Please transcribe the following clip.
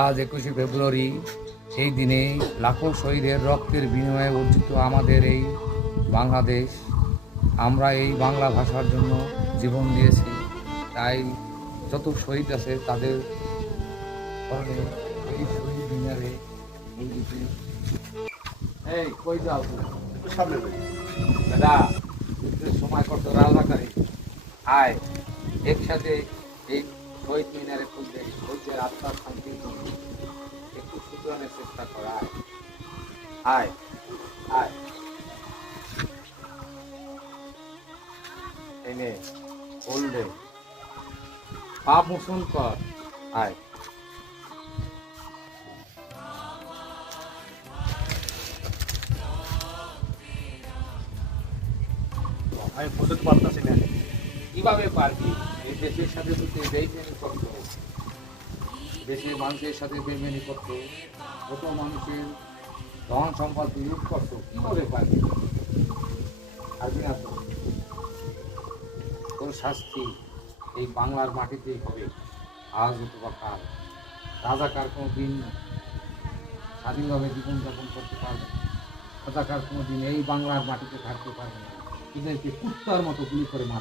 আজ 21শে ফেব্রুয়ারি, এই দিনে লাখো শহীদের রক্তের বিনিময়ে অর্জিত আমাদের এই বাংলাদেশ। আমরা এই বাংলা ভাষার জন্য জীবন দিয়েছি। তাই যত শহীদ আছে তাদের স্মরণে এই শহীদ মিনারে এই কই যাও তুমি? সামনে দাদা, সময় কত রাজাকারী আয় একসাথে এই শহীদ মিনারে খুঁজলে শহীদের আত্মার শান্তির জন্য একটু শুধরানোর চেষ্টা কর। আয় আয় আয় এনে বললে পাপ মোচন কর। আয় আমি বুঝতে পারতেছি না কিভাবে পারবি? এই দেশের সাথে তো তুই বেইমানি করতো, দেশের মানুষের সাথে বেইমানি করতো, কত মানুষের ধন সম্পদ লুট করতো, কিভাবে পারবি? পারবি না তো। তোর শাস্তি এই বাংলার মাটিতেই হবে, আজ অথবা কাল। রাজাকার কোনো দিন স্বাধীনভাবে জীবনযাপন করতে পারবে না, রাজাকার কোনো দিন এই বাংলার মাটিতে থাকতে পারবে না। এদেরকে কুত্তার মতো গুলি করে মারবে।